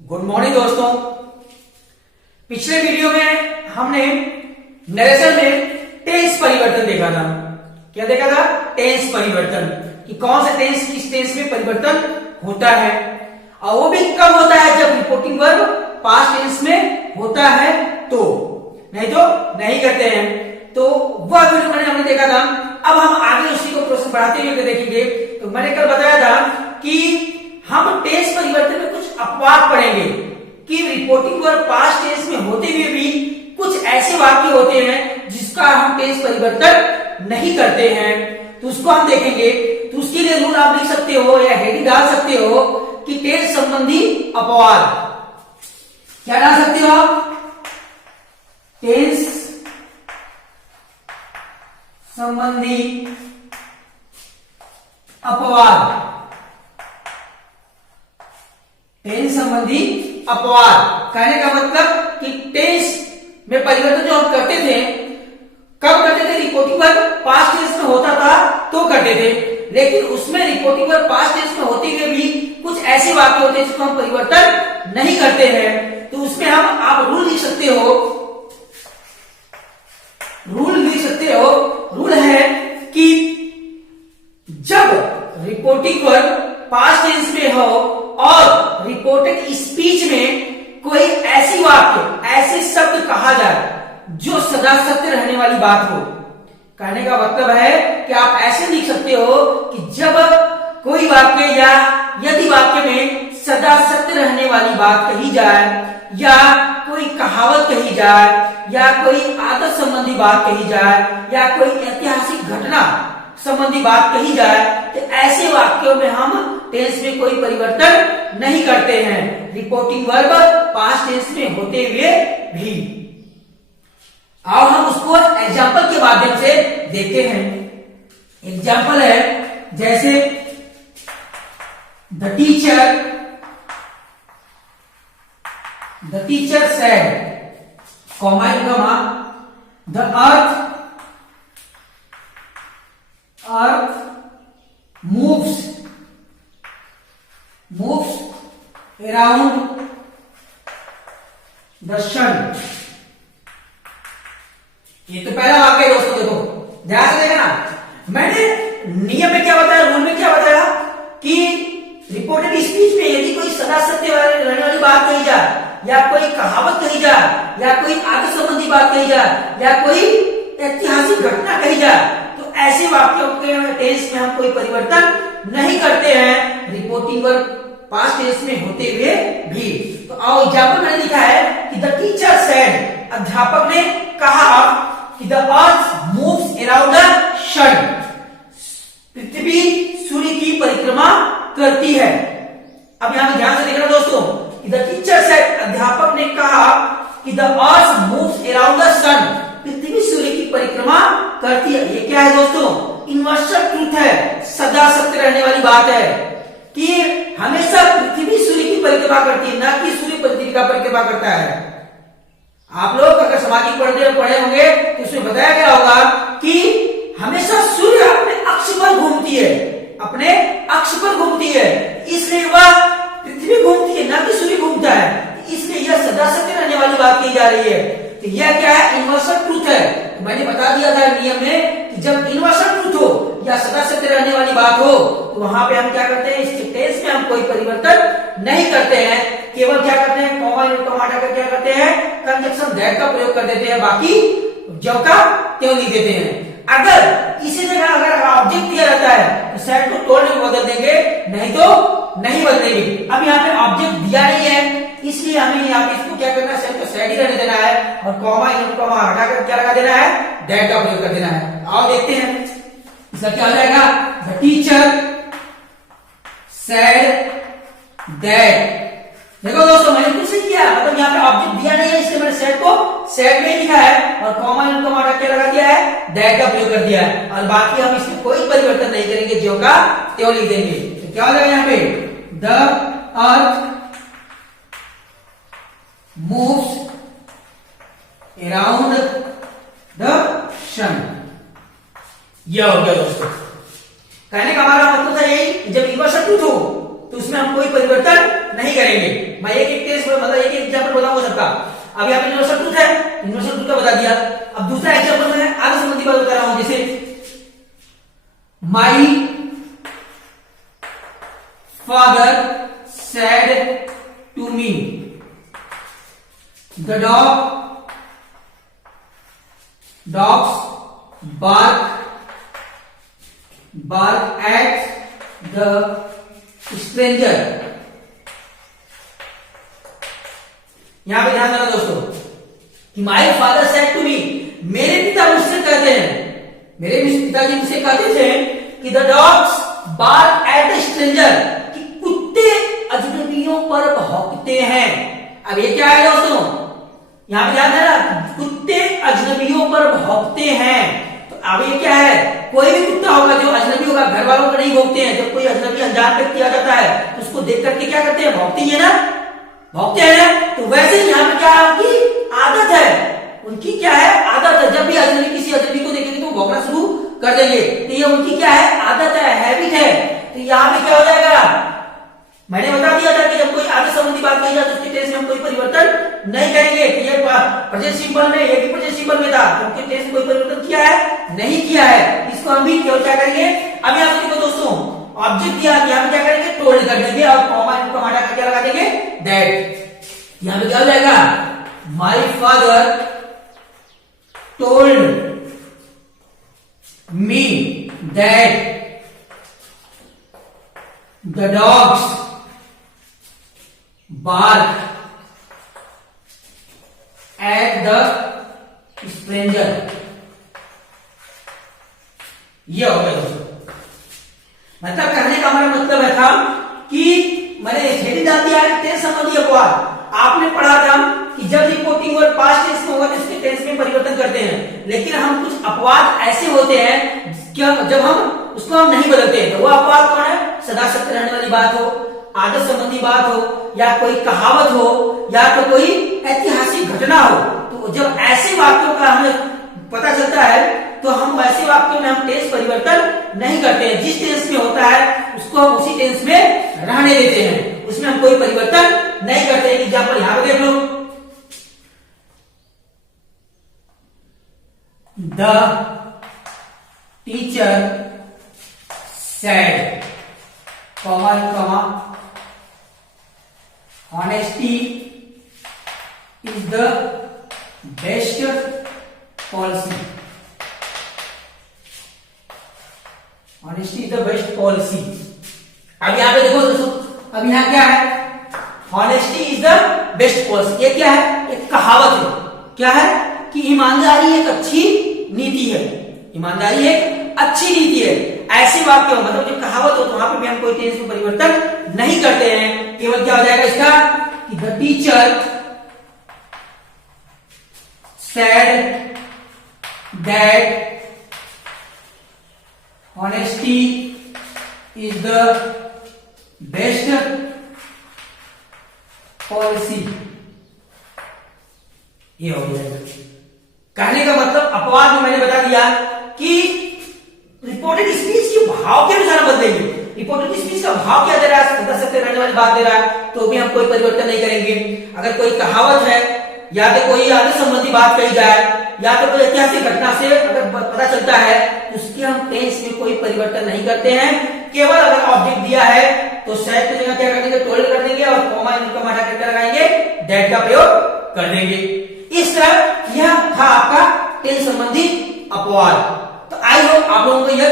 Good morning दोस्तों। पिछले video में हमने नरेशन में टेंस परिवर्तन देखा था। क्या देखा था? टेंस परिवर्तन, कि कौन से टेंस किस टेंस में परिवर्तन होता है, और वो भी कब होता है जब रिपोर्टिंग वर्ब पास्ट टेंस में होता है, तो नहीं तो नहीं करते हैं। तो वह वीडियो मैंने हमने देखा था। अब हम आगे उसी को प्रोसेस बढ़ाते हुए देखेंगे। तो मैंने कल बताया था कि हम टेंस परिवर्तन में कुछ अपवाद पढ़ेंगे कि रिपोर्टिंग वर्ब पास्ट टेंस में होते हुए भी कुछ ऐसे वाक्य होते हैं जिसका हम टेंस परिवर्तन नहीं करते हैं, तो उसको हम देखेंगे। तो उसके लिए रूल आप लिख सकते हो या हेडिंग डाल सकते हो कि टेंस संबंधी अपवाद। क्या डाल सकते हो आप? टेंस संबंधी अपवाद। टेंस संबंधी अपवाद कहने का मतलब कि टेंस में परिवर्तन जो हम करते थे, कब करते थे? रिपोर्टिंग वर्ब पास्ट टेंस में होता था तो करते थे, लेकिन उसमें रिपोर्टिंग वर्ब पास्ट टेंस में होते हुए भी कुछ ऐसे वाक्य होते हैं जिसको हम परिवर्तन नहीं करते हैं। तो उसमें हम आप रूल लिख सकते हो। रूल है कि जब रिपोर्टिंग वर्ब पास्ट टेंस में हो और रिपोर्टेड स्पीच में कोई ऐसी वाक्य, ऐसे शब्द कहा जाए जो सदा सत्य रहने वाली बात हो। कहने का मतलब है कि आप ऐसे लिख सकते हो कि जब कोई वाक्य या यदि वाक्य में सदा सत्य रहने वाली बात कही जाए, या कोई कहावत कही जाए, या कोई आदत संबंधी बात कही जाए, या कोई ऐतिहासिक घटना संबंधी बात कही जाए, तो ऐसे वाक्यों में हम टेंस में कोई परिवर्तन नहीं करते हैं, रिपोर्टिंग वर्ब पास्ट टेंस में होते हुए भी। आओ हम उसको एग्जाम्पल के माध्यम से देखते हैं। एग्जाम्पल है जैसे the teacher said, comma the earth moves around the sun। ये तो पहला वाक्य है दोस्तों, देखो ध्यान से देखना। मैंने नियम में क्या बताया, रूल में क्या बताया कि रिपोर्टेड स्पीच में यदि कोई सदा सत्य रहने वाली बात कही जाए, या कोई कहावत कही जाए, या कोई आदत संबंधी बात कही जाए, या कोई ऐतिहासिक घटना कही जाए, तो ऐसे वाक्यों के टेंस में हम कोई परिवर्तन नहीं करते हैं, रिपोर्टिंग वर्ब पास्ट टेंस में होते हुए भी। तो आओ एग्जाम्पल मैंने लिखा है कि द टीचर सेड, अध्यापक ने कहा कि the earth moves around the sun, पृथ्वी सूर्य की परिक्रमा करती है। अब यहां पे ध्यान से देखना दोस्तों कि द टीचर सेड, अध्यापक ने कहा कि the earth moves around the sun, पृथ्वी सूर्य की परिक्रमा करती है। ये क्या है दोस्तों? यूनिवर्सल ट्रूथ है, सदा सत्य रहने वाली बात है कि हमेशा पृथ्वी सूर्य की परिक्रमा करती है, ना कि सूर्य पृथ्वी का परिक्रमा करता है। आप लोग अगर सामाजिक पढ़े होंगे तो उसमें बताया गया होगा कि हमेशा सूर्य अपने अक्ष पर घूमती है, अपने अक्ष पर घूमती है, इसलिए वह पृथ्वी घूमती है, ना कि सूर्य घूमता है, इसलिए यह सदा सत्य रहने वाली बात कही जा रही है। तो यह क्या है? यूनिवर्सल ट्रूथ है। तो मैंने बता दिया था नियम में कि जब यूनिवर्सल ट्रूथ हो या सदा सत्य रहने वाली बात हो, तो वहां पे हम क्या करते हैं, इस टेंस में हम कोई परिवर्तन नहीं करते हैं, केवल क्या करते हैं, कॉमा हटाकर क्या करते हैं, कंजक्शन दैट का प्रयोग कर देते हैं, बाकी जो का त्यों लिख देते हैं। अगर इसी जगह अगर ऑब्जेक्ट दिया रहता है तो सेड को टोल्ड में बदल देंगे, नहीं तो नहीं बदलेंगे। अब यहाँ पे ऑब्जेक्ट दिया नहीं है, इसलिए हमें यहाँ पे इसको क्या करना है, सेड को सेड ही रहने देना है, और कॉमा हटाकर क्या लगा देना है, दैट का प्रयोग कर देना है। आओ देखते हैं इसका क्या हो जाएगा। The teacher said that. देखो दोस्तों मैंने कुछ नहीं किया, मतलब यहाँ पे ऑब्जेक्ट दिया नहीं है, इसलिए मैंने सेड को सेड में लिखा है, और कॉमा हटा के लगा दिया है, दैट का प्रयोग कर दिया है, और बाकी हम इसमें कोई परिवर्तन नहीं करेंगे, जो का त्यों लिख देंगे। तो क्या हो जाएगा यहाँ पे, the earth moves around the sun. यह हो गया दोस्तों। कहने का हमारा मतलब था यही, जब यूनिवर्सल ट्रूथ हो तो उसमें हम कोई परिवर्तन नहीं करेंगे। मैं एक एक टेस्ट मतलब एक एक एग्जांपल बताऊंगा सबका। अब यहाँ पे यूनिवर्सल ट्रूथ है, यूनिवर्सल ट्रूथ का बता दिया। अब दूसरा एग्जांपल मैं आगे संबंधी बात बता रहा हूं, जैसे my father said to me the dogs bark at the stranger। यहां पे ध्यान देना दोस्तों कि my father said to me, मेरे पिता मुझसे कहते हैं, मेरे पिताजी मुझसे कहते थे कि the dogs bark at the stranger, कि कुत्ते अजनबियों पर भौंकते हैं। अब ये क्या है दोस्तों, यहां पे ध्यान देना, कुत्ते अजनबियों पर भौंकते हैं। तो अब ये क्या है, कोई भी कुत्ता होगा जो अजनबी होगा, घर वालों को नहीं भौंकते हैं। जब कोई अजनबी अनजान व्यक्ति आ जाता है तो उसको देख करके क्या करते हैं, भौंकते ही है ना, भौंकते हैं। तो वैसे ही यहाँ पे क्या है, उनकी आदत है, उनकी क्या है, आदत है। जब भी अजनबी किसी अजनबी को देखेंगे तो भौंकना शुरू कर देंगे। तो ये उनकी क्या है, आदत है, हैबिट है। तो यहाँ पे क्या हो जाएगा, मैंने बता दिया था कि जब कोई आदत संबंधी बात कही जाए तो उसके टेंस में हम कोई परिवर्तन नहीं करेंगे। तो ये प्रेजेंट सिंपल में, ये भी प्रेजेंट सिंपल में था, क्योंकि टेंस में कोई परिवर्तन किया है, नहीं किया है। इसको हम भी क्या करेंगे, अब यहाँ पे देखो दोस्तों, ऑब्जेक्ट दिया, यहाँ पे क्या करेंगे, टोल्ड कर देंगे और कॉमा इनको हटा कर क्या लगा देंगे, दैट। यहाँ पे क्या हो जाएगा, my father told me that the dogs bark at the stranger। ये हो गया दोस्तों, मतलब कहने का हमारा मतलब है था कि मैंने हेडिंग डाल दिया है टेंस संबंधी अपवाद। आपने पढ़ा था कि जब रिपोर्टिंग वर्ड पास्ट टेंस में होगा तो इसके टेंस में परिवर्तन करते हैं, लेकिन हम कुछ अपवाद ऐसे होते हैं क्या जब हम उसको हम नहीं बदलते हैं। तो वो अपवाद कौन है, सदा सत्य रहने वाली बात हो, आदत संबंधी बात हो, या कोई कहावत हो, या तो कोई ऐतिहासिक घटना हो। तो जब ऐसे वाक्यों का हमें पता चलता है तो हम ऐसे वाक्यों में हम टेंस परिवर्तन नहीं करते हैं। जिस टेंस में होता है उसको हम उसी टेंस में रहने देते हैं, उसमें हम कोई परिवर्तन नहीं करते हैं। एग्जाम्पल यहां पर देख लो, the teacher said, comma honesty is the best policy। honesty is the best policy। अब यहां पे देखो दोस्तों, अब यहां क्या है, honesty is the best policy। ये क्या है, एक कहावत है, क्या है कि ईमानदारी एक अच्छी नीति है, ईमानदारी एक अच्छी नीति है। ऐसे वाक्य हो, मतलब जब कहावत हो तो वहां पे भी हम कोई टेंस में परिवर्तन नहीं करते हैं। केवल क्या हो जाएगा इसका कि the teacher said that honesty is the best policy. ये हो गया। कहने का मतलब अपवाद में मैंने बता दिया कि रिपोर्टेड स्पीच के भाव के अनुसार बदलेंगे। रिपोर्टेड स्पीच का भाव क्या दे रहा है, सदा सत्य रहने वाली बात दे रहा है, तो भी हम कोई परिवर्तन नहीं करेंगे। अगर कोई कहावत है, या तो कोई आदत संबंधी बात कही जाए, या तो कोई ऐतिहासिक घटना से अगर पता चलता है, उसके हम टेंस में कोई परिवर्तन नहीं करते हैं। केवल अगर ऑब्जेक्ट दिया है तो शायद की जगह क्या कर देंगे, टोल्ड कर देंगे और कॉमा इनको हटा करके लगाएंगे, दैट का प्रयोग कर देंगे। इस तरह यह था आपका टेंस संबंधी अपवाद। तो आई होप आप लोगों को यह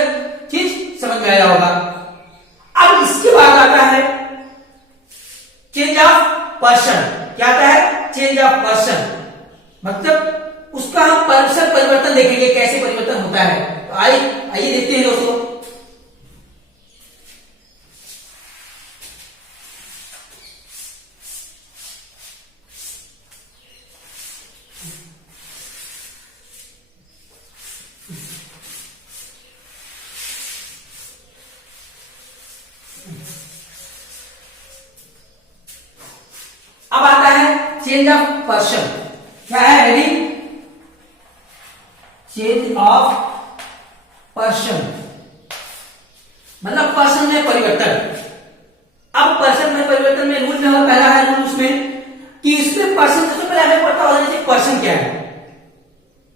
चीज समझ में आया होगा। अब इसके बाद आता है चेंज ऑफ पर्सन। क्या आता है, चेंज ऑफ पर्सन, मतलब उसका हम पर्सन परिवर्तन देखेंगे, कैसे परिवर्तन होता है। तो आइए देखते हैं दोस्तों। अब आता है चेंज ऑफ पर्सन। क्या है हेडिंग, चेंज ऑफ पर्सन, मतलब पर्सन में परिवर्तन। अब पर्सन में परिवर्तन में रूल में हमारा पहला है रूल उसमें कि इसमें पर्सन सबसे पहले हमें पता होना चाहिए पर्सन क्या है।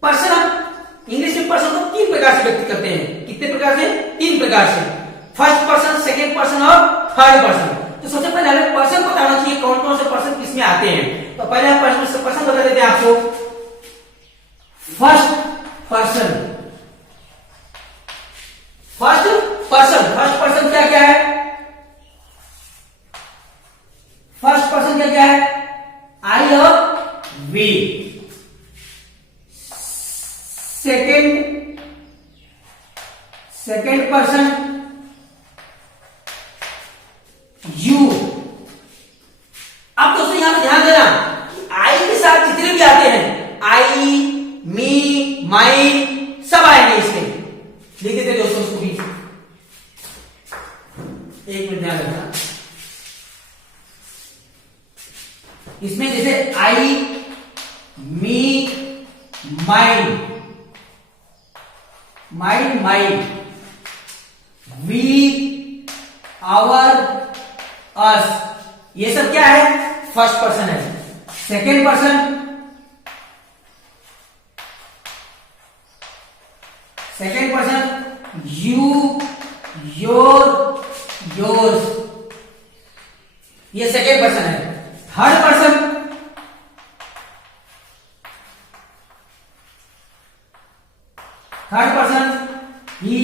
पर्सन हम इंग्लिश में पर्सन को 3 प्रकार से व्यक्त करते हैं। कितने प्रकार से? 3 प्रकार से। फर्स्ट पर्सन, सेकेंड पर्सन और थर्ड पर्सन। तो सबसे पहले हमें पर्सन को बताना चाहिए कौन कौन से पर्सन किसमें आते हैं। तो पहले हम पर्सन बता देते हैं आपको। फर्स्ट पर्सन, फर्स्ट पर्सन क्या क्या है? फर्स्ट पर्सन क्या क्या है? आई और वी। Second person you. अब दोस्तों यहां पर ध्यान देना कि आई के साथ जितने भी आते हैं, आई, मी, माई, सब आएंगे इसमें। लिख देते हैं दोस्तों उसको भी। एक मिनट ध्यान रखना। इसमें जैसे I, me, mine, we, our, us, ये सब क्या है? फर्स्ट पर्सन है। Second person you, your, yours, ये सेकेंड पर्सन है। Third person he,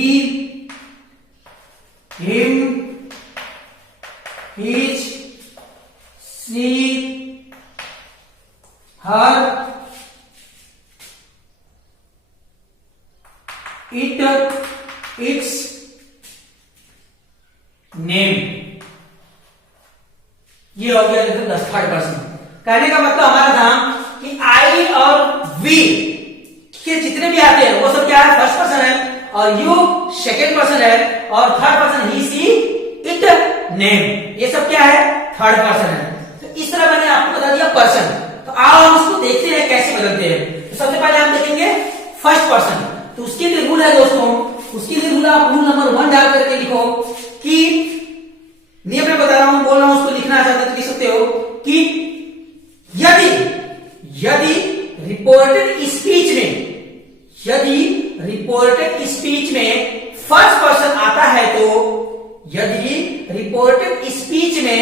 him, his, she, her, it, its, them. ये हो गया थर्ड पर्सन। कहने का मतलब हमारा था कि आई और वी के जितने भी आते हैं वो सब क्या है? फर्स्ट पर्सन है। और यू सेकेंड पर्सन है। और third person he, she, it, them, ये सब क्या है? थर्ड पर्सन है। तो इस तरह मैंने आपको बता दिया पर्सन। तो आओ हम उसको देखते हैं कैसे बदलते हैं। तो सबसे पहले हम देखेंगे फर्स्ट पर्सन। तो उसके लिए रूल है दोस्तों, उसके लिए रूल आप रूल नंबर 1 डाल करके लिखो कि नियम में बता रहा हूं, बोल रहा हूं, उसको लिखना चाहते तो लिख सकते हो कि यदि रिपोर्टेड स्पीच में फर्स्ट पर्सन आता है तो, यदि रिपोर्टेड स्पीच में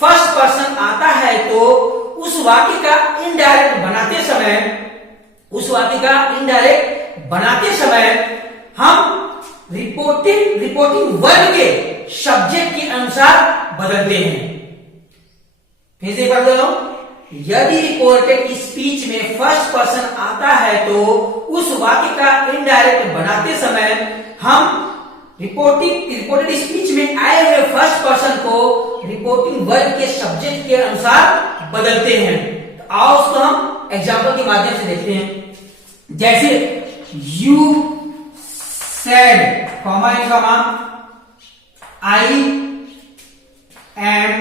फर्स्ट पर्सन आता है तो उस वाक्य का इनडायरेक्ट बनाते समय हम रिपोर्टिंग वर्ब के सब्जेक्ट के अनुसार बदलते हैं। फिर से एक बार बोल रहा हूं, यदि रिपोर्टेड स्पीच में फर्स्ट पर्सन आता है तो उस वाक्य का इनडायरेक्ट बनाते समय हम रिपोर्टेड स्पीच में आए हुए फर्स्ट पर्सन को रिपोर्टिंग वर्ब के सब्जेक्ट के अनुसार बदलते हैं। तो आओ उसको हम एग्जाम्पल के माध्यम से देखते हैं। जैसे you said, comma, I am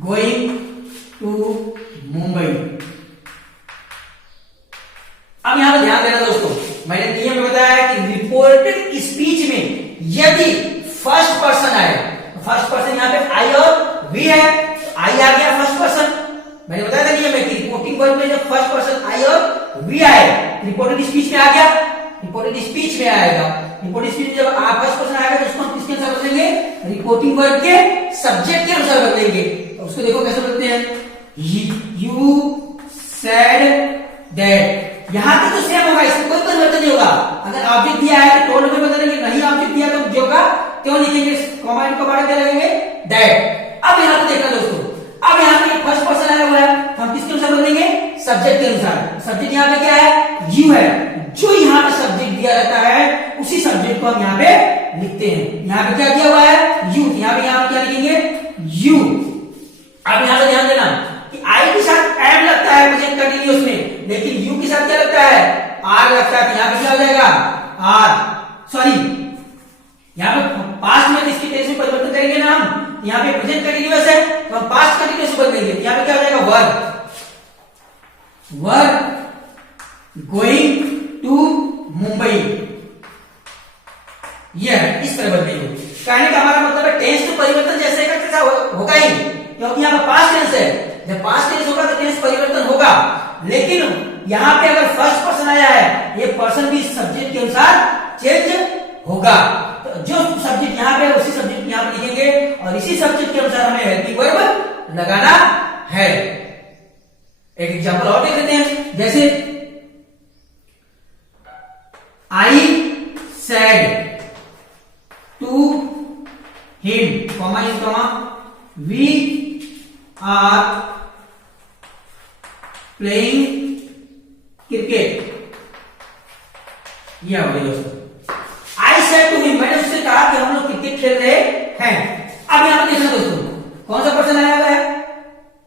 going to Mumbai. अब यहां पर ध्यान देना दोस्तों, मैंने नियम में बताया कि रिपोर्टेड स्पीच में यदि फर्स्ट पर्सन आए, फर्स्ट पर्सन यहां पे आई और वी है, आई आ गया फर्स्ट पर्सन। मैंने बताया था नियम में कि रिपोर्टिंग वर्ब में जब फर्स्ट पर्सन आई और वी आए, रिपोर्टेड स्पीच में आ गया, रिपोर्टेड स्पीच में आएगा। रिपोर्टेड स्पीच में जब फर्स्ट पर्सन आएगा तो उसको हम किसके अनुसार बदलेंगे? रिपोर्टिंग वर्ब के सब्जेक्ट के अनुसार बदलेंगे। तो उसको देखो कैसे बदलते हैं। यू सेड दैट, यहां तक तो सेम होगा, इसमें कोई परिवर्तन नहीं होगा। अगर ऑब्जेक्ट दिया है तो टोल में बदलेंगे, नहीं ऑब्जेक्ट दिया तो जो का क्यों लिखेंगे, कॉमा को बाहर क्या लगेंगे? दैट। अब यहां पे देखना दोस्तों, अब यहां पे फर्स्ट पर्सन आया हुआ है, हम किसके अनुसार बदलेंगे? सब्जेक्ट के अनुसार। सब्जेक्ट यहां पे क्या है? यू है। जो यहां पे सब्जेक्ट दिया रहता है उसी सब्जेक्ट को हम यहां पे लिखते हैं। यहां पे क्या दिया हुआ है? यू। यहां पे क्या लिखेंगे? यू। अब यहां पे ध्यान देना कि आई के साथ एम लगता है प्रेजेंट कंटीन्यूअस में, लेकिन यू के साथ क्या लगता है? आर लगता है। तो यहां पे क्या हो जाएगा? आर, सॉरी यहां पे पास्ट में इसकी टेंस में परिवर्तन करेंगे ना हम। यहां पे प्रेजेंट कंटीन्यूअस है तो हम पास्ट कंटीन्यूअस बदलेंगे। यहां पे क्या हो जाएगा? Verb going to Mumbai. यह इस तरह बदलेंगे। कहने का हमारा मतलब है टेंस तो परिवर्तन जैसे होगा ही, क्योंकि यहाँ पर पास्ट टेंस है। जब पास्ट टेंस होगा तो टेंस परिवर्तन होगा, लेकिन यहाँ पे अगर फर्स्ट पर्सन आया है, ये पर्सन भी सब्जेक्ट के अनुसार चेंज होगा। तो जो सब्जेक्ट यहाँ पे है उसी सब्जेक्ट यहाँ पे लिखेंगे और इसी सब्जेक्ट के अनुसार हमें हेल्पिंग वर्ब लगाना है। एक एग्जांपल और देख लेते हैं, जैसे I said to him comma in comma we are playing cricket. ये हो गया दोस्तों, आई सेड टू हिम, मैंने उससे कहा कि हम लोग क्रिकेट खेल रहे हैं। अब यहां पर देखना दोस्तों, कौन सा पर्सन आया हुआ है?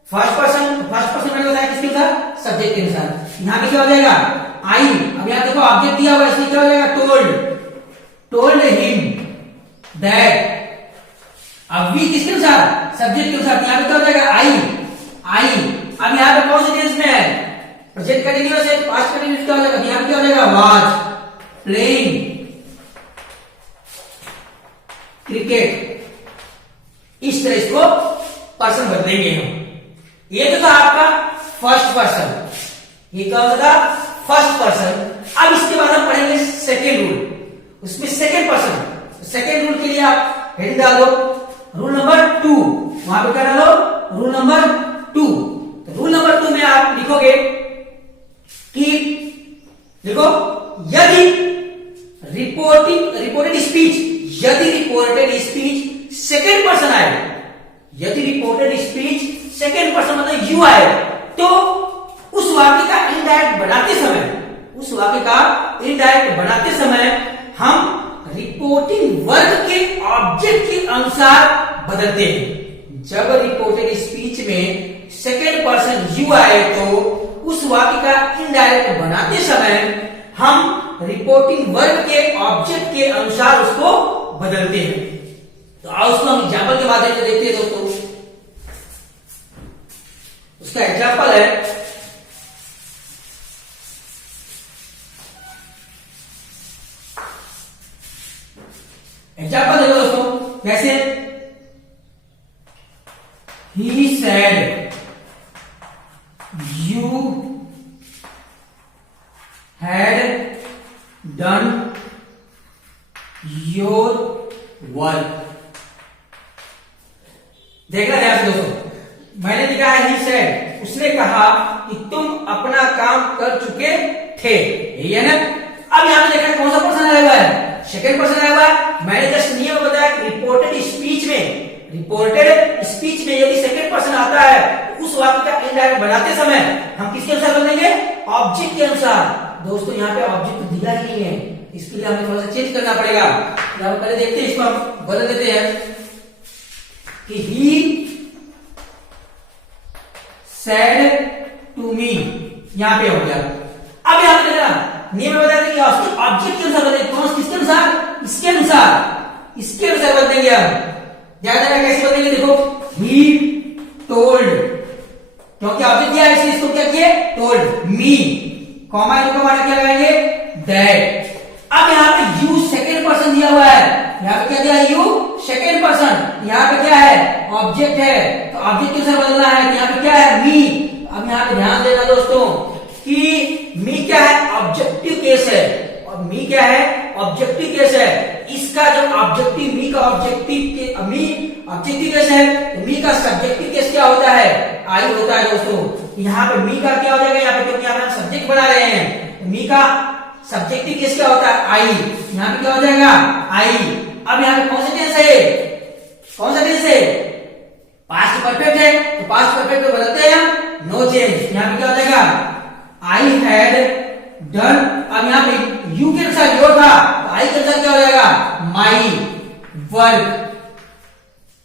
फर्स्ट पर्सन मैंने बताया किसके अनुसार? सब्जेक्ट के अनुसार। यहां पे क्या हो जाएगा? आई। अब यहां देखो ऑब्जेक्ट दिया हुआ है, इसलिए क्या हो जाएगा? Told him that. अब वी किसके अनुसार? सब्जेक्ट के अनुसार। यहां पे क्या हो जाएगा? आई। अब यहां पे कौन से टेंस में है? प्रेजेंट कंटीन्यूअस है, पास्ट कंटीन्यूअस क्या हो जाएगा? यहां पे क्या हो जाएगा? Was playing cricket. इस तरह इसको पर्सन बदलेंगे हम। ये तो था आपका फर्स्ट पर्सन, ये क्या होता था? First person. अब इसके बाद हम पढ़ेंगे सेकेंड रूल। उसमें सेकेंड पर्सन, सेकेंड रूल के लिए आप हेडिंग डाल दो रूल नंबर 2। वहां पे क्या डालो? Rule number 2। तो रूल नंबर 2 में आप लिखोगे कि देखो, यदि रिपोर्टेड स्पीच, यदि रिपोर्टेड स्पीच सेकेंड पर्सन आए, यदि रिपोर्टेड स्पीच सेकेंड पर्सन मतलब यू आए, तो उस वाक्य का इनडायरेक्ट बनाते समय हम रिपोर्टिंग वर्ब के ऑब्जेक्ट के अनुसार बदलते हैं। जब रिपोर्टेड स्पीच में सेकेंड पर्सन यू आए, तो उस वाक्य का इनडायरेक्ट बनाते समय हम रिपोर्टिंग वर्ब के ऑब्जेक्ट के अनुसार उसको बदलते हैं। तो आओ उसको हम एग्जाम्पल के माध्यम से देखते हैं दोस्तों। उसका एग्जाम्पल है, एग्जाम्पल देखो दोस्तों, कैसे? He said you had done your work. देखना ध्यान से दोस्तों, मैंने लिखा है ही सेड, उसने कहा कि तुम अपना काम कर चुके थे, यही है ना? अब यहां पे देखा कौन सा पर्सन आया हुआ है? सेकेंड पर्सन आया हुआ है। मैंने जस्ट नियम बताया कि रिपोर्टेड स्पीच में यदि सेकेंड पर्सन आता है, तो उस वाक्य का इनडायरेक्ट बनाते समय हम किसके अनुसार बदलेंगे? ऑब्जेक्ट के अनुसार। दोस्तों यहाँ पे ऑब्जेक्ट तो दिया ही नहीं है, इसके लिए हमें थोड़ा सा चेंज करना पड़ेगा। यहां पहले देखते हैं, इसको हम बदल देते हैं कि ही सेड टू मी, यहां पे हो गया। अब यहां पे देखना नियम में बताया कि ऑब्जेक्ट के अनुसार बदलेंगे। कौन किसके अनुसार? इसके अनुसार बदलेंगे। हम ध्यान देना कैसे बदलेंगे, देखो ही टोल्ड, क्योंकि ऑब्जेक्ट दिया है इसलिए इसको क्या किए? टोल्ड मी, कॉमा इनको माना क्या लगाएंगे? दैट। अब यहाँ पे यू सेकेंड पर्सन दिया हुआ है, यहाँ पे क्या दिया? यू सेकेंड पर्सन, यहाँ पे क्या है? ऑब्जेक्ट है, तो ऑब्जेक्ट के अनुसार बदलना है। यहाँ पे क्या है? मी। अब यहाँ पे ध्यान देना दोस्तों कि मी क्या है? ऑब्जेक्टिव केस है, और मी क्या है? ऑब्जेक्टिव केस है। इसका जो ऑब्जेक्टिव, मी का ऑब्जेक्टिव केस है, तो मी का सब्जेक्टिव केस क्या होता है? आई होता है दोस्तों। यहाँ पे मी का क्या हो जाएगा? यहाँ पे क्योंकि यहाँ पे हम सब्जेक्ट बना रहे हैं, तो मी का सब्जेक्टिव केस क्या होता है? आई। यहाँ पे क्या हो जाएगा? आई। अब यहाँ पे कौन सा टेंस है? पास्ट परफेक्ट है, तो पास्ट परफेक्ट को बदलते हैं हम, नो चेंज। यहाँ पे क्या हो जाएगा? I had done. अब यहाँ पे यू के अनुसार योर था, तो आई के अनुसार क्या हो जाएगा? My work.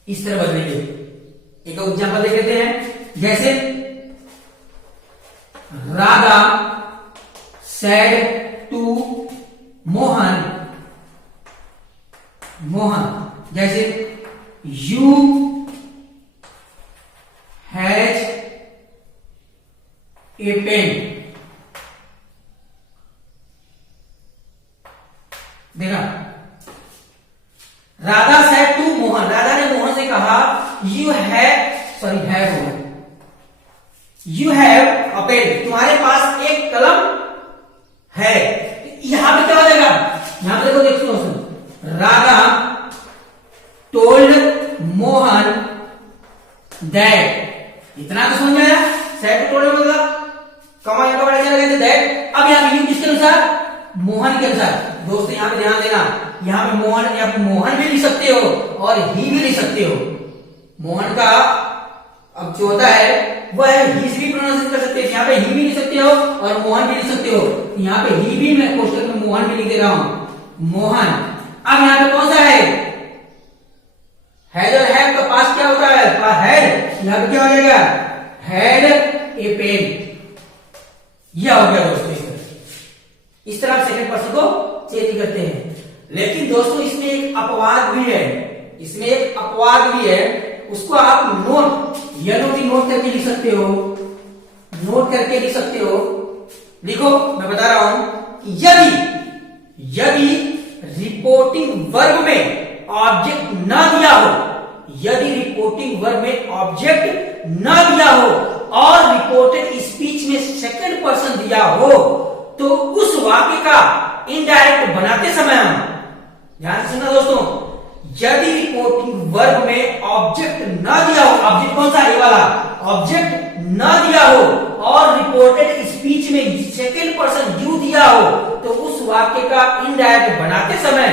इस तरह बदलेंगे। एक एग्जांपल देख लेते हैं, जैसे राधा सेड टू मोहन, जैसे यू हैज ए पेन। देखा, राधा सेड टू मोहन, राधा ने मोहन से कहा you have you have a pen, तुम्हारे पास एक कलम है। यहां पे क्या हो जाएगा, यहां पे देखो देखो दोस्तों, राधा टोल्ड मोहन दैट, इतना तो समझ में आया। सेट टोल्ड मतलब कमा इनका बड़ा क्या लगे दैट। अब यहां पे यू किसके अनुसार, मोहन के अनुसार। दोस्तों यहां पे ध्यान देना, यहां पे मोहन, या मोहन भी लिख सकते हो और ही भी लिख सकते हो। मोहन का अब जो होता है वह ही से भी प्रोनाउंस कर सकते हैं, यहाँ पे ही भी लिख सकते हो और मोहन भी लिख सकते हो। यहाँ पे ही भी मैं कोष्टक में मोहन भी लिख दे रहा हूं, मोहन। अब यहाँ पे कौन सा है, हैड और हैव का पास क्या होता है, हैड। यहाँ पे क्या हो जाएगा, हैड ए पेन। यह हो गया दोस्तों। इस तरह सेकंड पर्सन को चेंज करते हैं। लेकिन दोस्तों इसमें एक अपवाद भी है, इसमें एक अपवाद भी है, उसको आप नोट नोट करके लिख सकते हो, नोट करके लिख सकते हो। लिखो, मैं बता रहा हूं कि यदि रिपोर्टिंग वर्ब में ऑब्जेक्ट ना दिया हो, यदि रिपोर्टिंग वर्ब में ऑब्जेक्ट ना दिया हो और रिपोर्टेड स्पीच में सेकंड पर्सन दिया हो, तो उस वाक्य का इनडायरेक्ट बनाते समय हम, ध्यान से सुनना दोस्तों, यदि रिपोर्टिंग वर्ब में ऑब्जेक्ट ना दिया हो, ऑब्जेक्ट कौन सा, ये वाला ऑब्जेक्ट ना दिया हो और रिपोर्टेड स्पीच में सेकंड पर्सन यू दिया हो, तो उस वाक्य का इनडायरेक्ट बनाते समय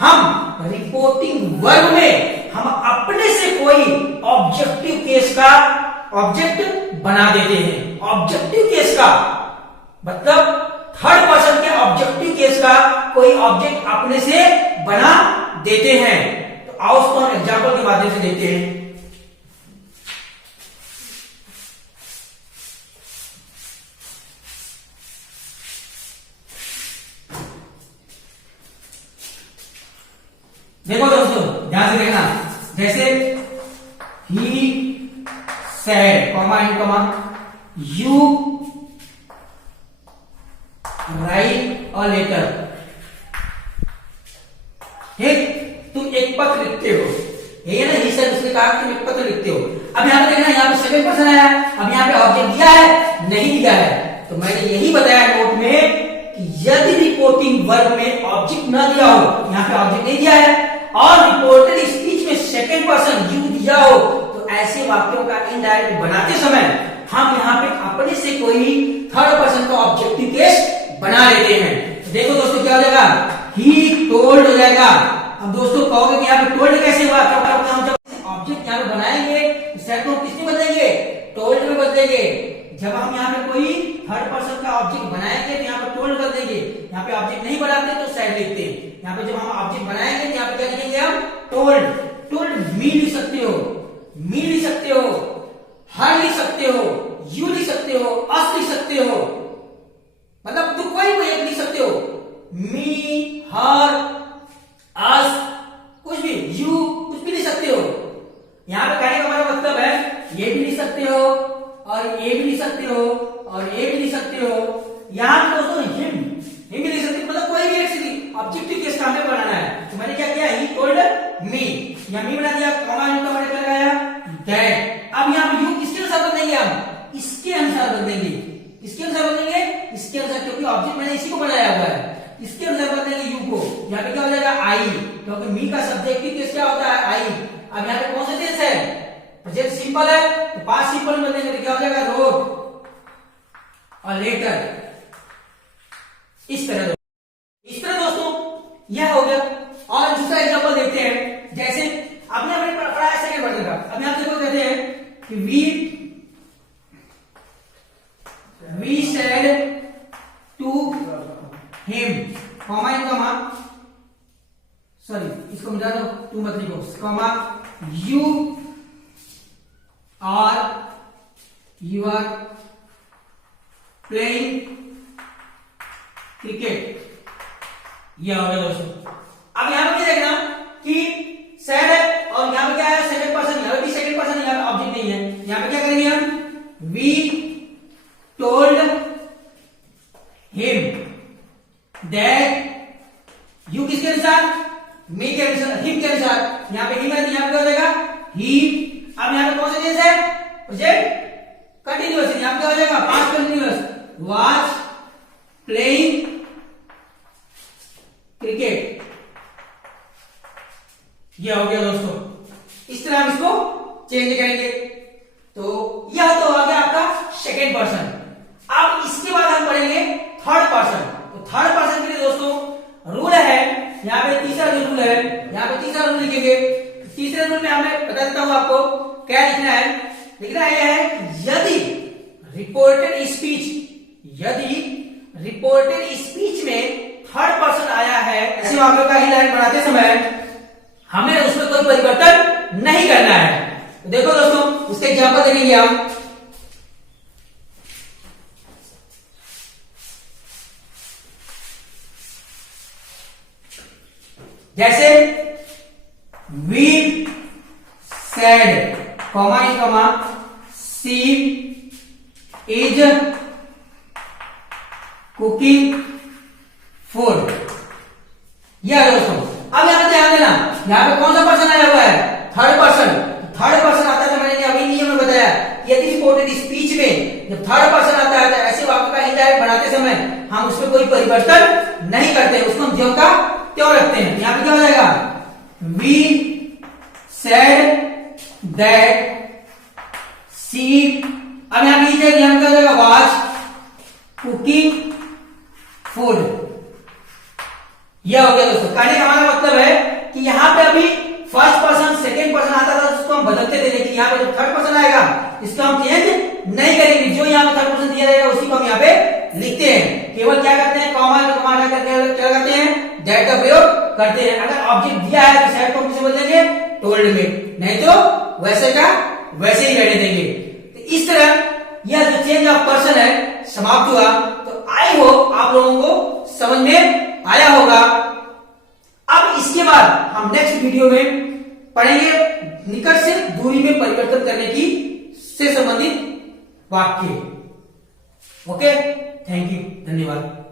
हम रिपोर्टिंग वर्ब में हम अपने से कोई ऑब्जेक्टिव केस का ऑब्जेक्ट बना देते हैं। ऑब्जेक्टिव केस का मतलब थर्ड पर्सन के ऑब्जेक्टिव केस का कोई ऑब्जेक्ट अपने से बना देते हैं। तो आओ उसको हम एग्जाम्पल के माध्यम से देखते हैं। देखो दोस्तों ध्यान से देखना, जैसे he said comma in comma you write a letter. ठीक, तुम एक पत्र लिखते हो, ये ना ही सर उसने कहा तुम एक पत्र लिखते हो। अब यहां पे देखना, यहां पे सेकंड पर्सन आया, अब यहां पे ऑब्जेक्ट दिया है नहीं दिया है, तो मैंने यही बताया नोट में कि यदि रिपोर्टिंग वर्ब में ऑब्जेक्ट ना दिया हो, यहां पे ऑब्जेक्ट नहीं दिया है और रिपोर्टेड स्पीच में सेकंड पर्सन यू दिया हो, तो ऐसे वाक्यों का इनडायरेक्ट बनाते समय हम यहाँ पे अपने से कोई थर्ड पर्सन का ऑब्जेक्टिव केस बना लेते हैं। तो देखो दोस्तों क्या हो जाएगा, ही टोल्ड हो जाएगा। अब दोस्तों कहोगे कि यहाँ पे टोल्ड कैसे हुआ, क्या हम जब ऑब्जेक्ट यहाँ पे बनाएंगे तो सेट को किसमें बदलेंगे, टोल्ड में बदलेंगे। जब हम यहाँ पे कोई थर्ड पर्सन का ऑब्जेक्ट बनाएंगे तो यहाँ पे टोल्ड कर देंगे, यहाँ पे ऑब्जेक्ट नहीं बनाते तो सेट लिखते हैं। यहाँ पे जब हम ऑब्जेक्ट बनाएंगे तो यहाँ पे क्या लिखेंगे हम, टोल्ड। टोल्ड मी लिख सकते हो, मी लिख सकते हो, हर लिख सकते हो, यू लिख सकते हो, अस लिख सकते हो, मतलब तो कोई एक लिख सकते हो, मी, हर, अस, कुछ भी, यू, कुछ भी लिख सकते हो। यहां पे कहने का हमारा मतलब है ये भी लिख सकते हो और ये भी लिख सकते हो और ये भी लिख सकते हो। यहां पे दोस्तों हिम भी लिख सकते हो, मतलब कोई भी एक ऑब्जेक्टिव केस का हमें बनाना है। तो मैंने क्या किया, ही टोल्ड मी, यहां मी बना दिया, कॉमा का मैंने क्या लगाया, दैट। अब यहां पे यू किसके अनुसार बदलेंगे, हम इसके अनुसार बदलेंगे। किसके अनुसार बदलेंगे, इसके अनुसार, क्योंकि ऑब्जेक्ट मैंने इसी को बनाया हुआ है, इसके अनुसार बदलेंगे यू को। यहाँ पे क्या हो जाएगा, आई, क्योंकि मी का सब्जेक्टिव केस क्या होता है, आई। अब यहाँ पे कौन सा टेंस है, प्रेजेंट सिंपल है, तो पास्ट सिंपल में बदलेंगे तो क्या हो जाएगा, रोट और लेटर। इस तरह दोस्तों यह हो गया। और दूसरा एग्जांपल देखते हैं, जैसे आपने अपने पढ़ा है सेकंड वर्ड का। अब यहां देखो कहते हैं कि we said to him, comma in comma, sorry इसको मिटा दो, टू मत लिखो, comma, you are playing cricket. यह हो गया दोस्तों। अब यहां पे देखना कि सेड है और यहां पे क्या है, सेकंड पर्सन, यहां पे भी सेकंड पर्सन, यहां पे ऑब्जेक्ट नहीं है। यहां पे क्या करेंगे हम, we told him that, you किसके अनुसार, मी के अनुसार, हिम के अनुसार। यहां पे हिम है तो यहां पे क्या हो जाएगा, ही। अब यहां पे कौन सा टेंस है, प्रेजेंट कंटिन्यूअस। कंटिन्यूअस, यहाँ क्या हो जाएगा past continuous, watch playing cricket. ये हो गया दोस्तों। इस तरह हम इसको चेंज करेंगे। तो यह तो आ गया आपका सेकेंड पर्सन। अब इसके बाद हम पढ़ेंगे थर्ड पर्सन। तो थर्ड पर्सन के लिए दोस्तों रूल है, यहाँ पे तीसरा रूल है, यहाँ पे तीसरा रूल लिखेंगे। तीसरे रूल में हमें बता देता हूं आपको क्या लिखना है। लिखना यह है यदि रिपोर्टेड स्पीच में थर्ड पर्सन आया है, ऐसे वाक्यों का ही लाइन बनाते समय हमें उसमें कोई परिवर्तन नहीं करना है। तो देखो दोस्तों उसके एग्जांपल देखेंगे हम। जैसे we said comma she is cooking food. यह दोस्तों अब यहां पे ध्यान देना, यहां पे कौन सा पर्सन आया हुआ है, थर्ड पर्सन। थर्ड पर्सन आता है तो मैंने अभी नियम में बताया यदि रिपोर्टेड स्पीच में जब थर्ड पर्सन आता है तो ऐसे वाक्य का इंडायरेक्ट बनाते समय हम उसमें कोई परिवर्तन नहीं करते, उसको हम ज्यों का त्यों रखते हैं। यहां पे क्या हो जाएगा, वी सेड दैट सी, अब यहां पे क्या हो जाएगा, वाज कुकिंग फूड। यह हो गया दोस्तों। कहने का हमारा मतलब है कि यहाँ पे अभी फर्स्ट पर्सन सेकेंड पर्सन आता था उसको हम बदलते थे, लेकिन यहाँ पे जो थर्ड पर्सन आएगा इसको हम चेंज नहीं करेंगे। जो यहाँ पे थर्ड पर्सन दिया जाएगा उसी को हम यहाँ पे लिखते हैं। केवल क्या करते हैं, कॉमा हटा करके क्या करते हैं, दैट का प्रयोग करते हैं। अगर ऑब्जेक्ट दिया है तो शायद को हम किसे बोल देंगे, टोल्ड में, नहीं तो वैसे का वैसे ही रहने देंगे। तो इस तरह यह जो चेंज ऑफ पर्सन है समाप्त हुआ। तो आई होप आप लोगों को समझ में आया होगा। अब इसके बाद हम नेक्स्ट वीडियो में पढ़ेंगे निकट से दूरी में परिवर्तन करने की से संबंधित वाक्य। ओके, थैंक यू, धन्यवाद।